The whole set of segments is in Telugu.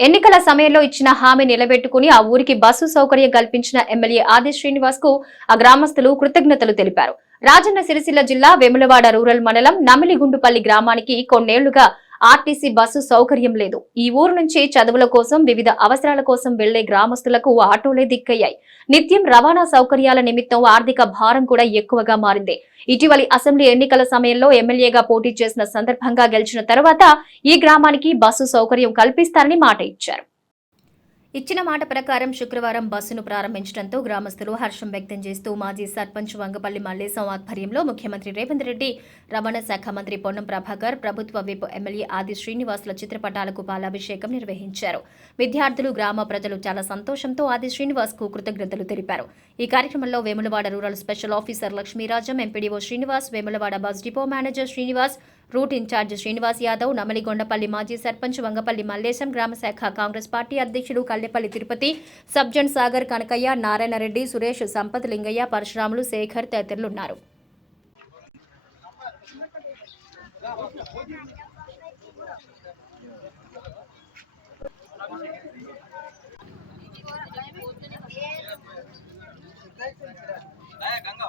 ఎన్నికల సమయంలో ఇచ్చిన హామీ నిలబెట్టుకుని ఆ ఊరికి బస్సు సౌకర్యం కల్పించిన ఎమ్మెల్యే ఆది శ్రీనివాస్కు ఆ గ్రామస్తులు కృతజ్ఞతలు తెలిపారు. రాజన్న సిరిసిల్ల జిల్లా వెములవాడ రూరల్ మండలం నమిలిగుండుపల్లి గ్రామానికి కొన్నేళ్ళుగా ఆర్టీసీ బస్సు సౌకర్యం లేదు. ఈ ఊరు నుంచి చదువుల కోసం వివిధ అవసరాల కోసం వెళ్ళే గ్రామస్తులకు ఆటోలే దిక్కయ్యాయి. నిత్యం రవాణా సౌకర్యాల నిమిత్తం ఆర్థిక భారం కూడా ఎక్కువగా మారింది. ఇటీవలి అసెంబ్లీ ఎన్నికల సమయంలో ఎమ్మెల్యేగా పోటీ చేసిన సందర్భంగా గెలిచిన తర్వాత ఈ గ్రామానికి బస్సు సౌకర్యం కల్పిస్తారని మాట ఇచ్చారు. ఇచ్చిన మాట ప్రకారం శుక్రవారం బస్సును ప్రారంభించడంతో గ్రామస్తులు హర్షం వ్యక్తం చేస్తూ మాజీ సర్పంచ్ వంగపల్లి మల్లేశం ఆధ్వర్యంలో ముఖ్యమంత్రి రేవంత్ రెడ్డి రవాణా శాఖ మంత్రి పొన్నం ప్రభాకర్ ప్రభుత్వ విప్ ఎమ్మెల్యే ఆది శ్రీనివాసుల చిత్రపటాలకు పాలాభిషేకం నిర్వహించారు. విద్యార్థులు గ్రామ ప్రజలు చాలా సంతోషంతో ఆది శ్రీనివాస్కు కృతజ్ఞతలు తెలిపారు. ఈ కార్యక్రమంలో Vemulawada rural special officer Lakshmirajam MPDO Srinivas Vemulawada bus depot manager Srinivas route incharge Srinivas Yadav Namaligondapalli మాజీ సర్పంచ్ వంగపల్లి మల్లేశం గ్రామశాఖ కాంగ్రెస్ పార్టీ అధ్యక్షుడు కల్లెపల్లి తిరుపతి సబ్జన్ సాగర్ కనకయ్య నారాయణరెడ్డి సురేష్ సంపత్ లింగయ్య పరశురాములు శేఖర్ తదితరులున్నారు. గంగా.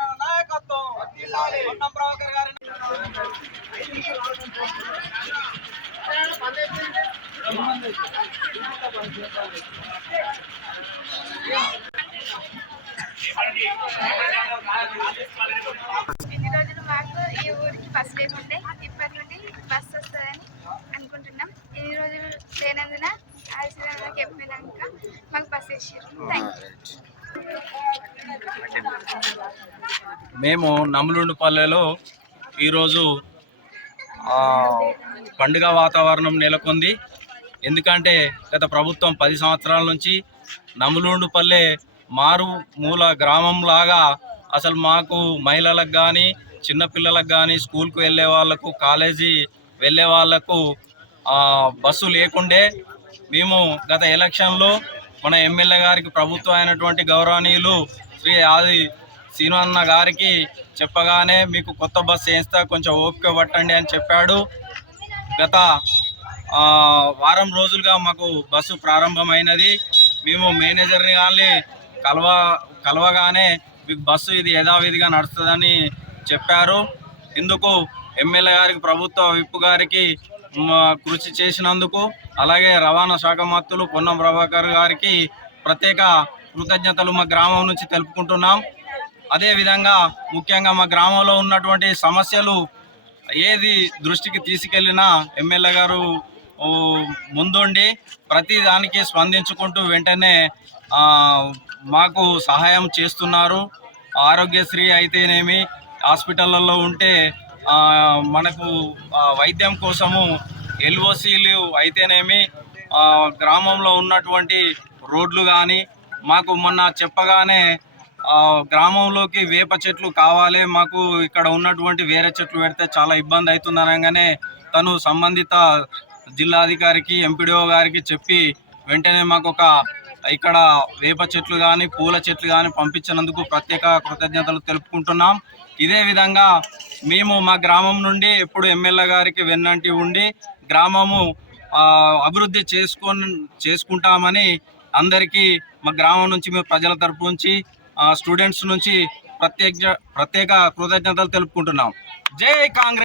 నాయకత్వం వర్ధిల్లాలి పొన్నం ప్రభాకర్ గారిని ఇన్ని రోజులు మాకు ఈ ఊరికి బస్ లేకుండే ఇప్పటి నుండి బస్ వస్తుందని అనుకుంటున్నాం. ఇన్ని రోజులు లేనందున ఆశీర్వాదం చెప్పినాక మాకు బస్ వేసారు థ్యాంక్ యూ మేము నమ్ములుండుపల్లెలో ఈరోజు పండుగ వాతావరణం నెలకొంది. ఎందుకంటే గత ప్రభుత్వం పది సంవత్సరాల నుంచి నములుండుపల్లె మారు మూల గ్రామం లాగా అసలు మాకు మహిళలకు కానీ చిన్నపిల్లలకు కానీ స్కూల్కి వెళ్ళే వాళ్ళకు కాలేజీ వెళ్ళే వాళ్ళకు బస్సు లేకుండే మేము గత ఎలక్షన్లో మన ఎమ్మెల్యే గారికి ప్రభుత్వం అయినటువంటి గౌరవనీయులు శ్రీ ఆది శ్రీనివన్న గారికి చెప్పగానే మీకు కొత్త బస్సు వేయిస్తా కొంచెం ఓపిక పట్టండి అని చెప్పాడు. గత వారం రోజులుగా మాకు బస్సు ప్రారంభమైనది. మేము మేనేజర్ని కానీ కలవ కలవగానే మీకు బస్సు ఇది యథావిధిగా నడుస్తుందని చెప్పారు. ఇందుకు ఎమ్మెల్యే గారికి ప్రభుత్వ విప్పు గారికి కృషి చేసినందుకు అలాగే రవాణా శాఖ మంత్రులు పొన్నం ప్రభాకర్ గారికి ప్రత్యేక కృతజ్ఞతలు మా గ్రామం నుంచి తెలుపుకుంటున్నాం. అదేవిధంగా ముఖ్యంగా మా గ్రామంలో ఉన్నటువంటి సమస్యలు ఏది దృష్టికి తీసుకెళ్ళినా ఎమ్మెల్యే గారు ముందుండి ప్రతి దానికి స్పందించుకుంటూ వెంటనే మాకు సహాయం చేస్తున్నారు. ఆరోగ్యశ్రీ అయితేనేమి హాస్పిటళ్ళల్లో ఉంటే మనకు వైద్యం కోసము ఎల్ఓసీలు అయితేనేమి గ్రామంలో ఉన్నటువంటి రోడ్లు కానీ మాకు మొన్న చెప్పగానే గ్రామంలోకి వేప చెట్లు కావాలి మాకు ఇక్కడ ఉన్నటువంటి వేరే చెట్లు పెడితే చాలా ఇబ్బంది అవుతుంది అనగానే తను సంబంధిత జిల్లాధికారికి ఎంపీడీఓ గారికి చెప్పి వెంటనే మాకు ఒక ఇక్కడ వేప చెట్లు కానీ పూల చెట్లు కానీ పంపించినందుకు ప్రత్యేక కృతజ్ఞతలు తెలుపుకుంటున్నాం. ఇదే విధంగా మేము మా గ్రామం నుండి ఎప్పుడు ఎమ్మెల్యే గారికి వెన్నంటి ఉండి గ్రామము అభివృద్ధి చేసుకొని చేసుకుంటామని అందరికీ మా గ్రామం నుంచి మేము ప్రజల తరపు నుంచి స్టూడెంట్స్ నుంచి ప్రత్యేక ప్రత్యేక కృతజ్ఞతలు తెలుపుకుంటున్నాం. జై కాంగ్రెస్